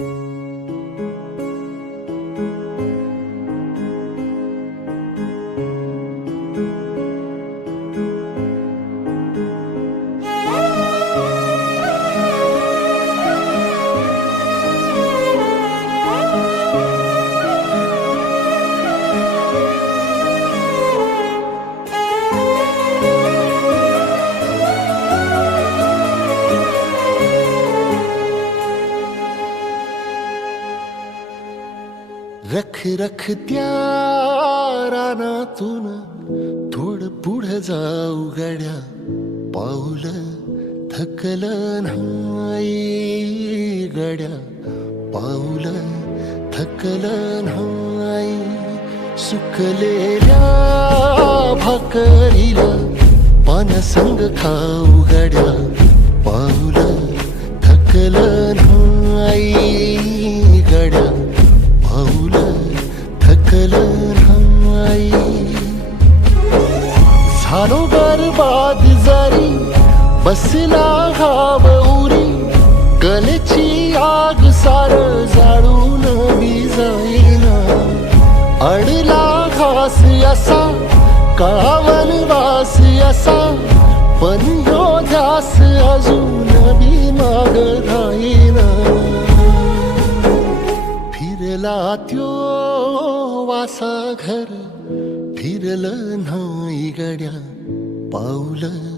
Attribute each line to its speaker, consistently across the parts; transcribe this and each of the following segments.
Speaker 1: Thank you. रख रख त्या रानातून थोड पुढे जाऊ गड्या. पाऊल थकल नाही गड्या. पाऊल थकल नाही. सुकलेल्या भाकरीला पानसंग खाऊ गड्या. पाऊल थकल नाही. बसला हाव उरी कलेची आग सार जाळून जाईना अडला घास असा काळावन वास असा पण यो ध्यास अजून बी माग राहीना फिरला त्यो वासा घर फिरलं नाही गड्या पावलं.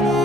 Speaker 1: Lord.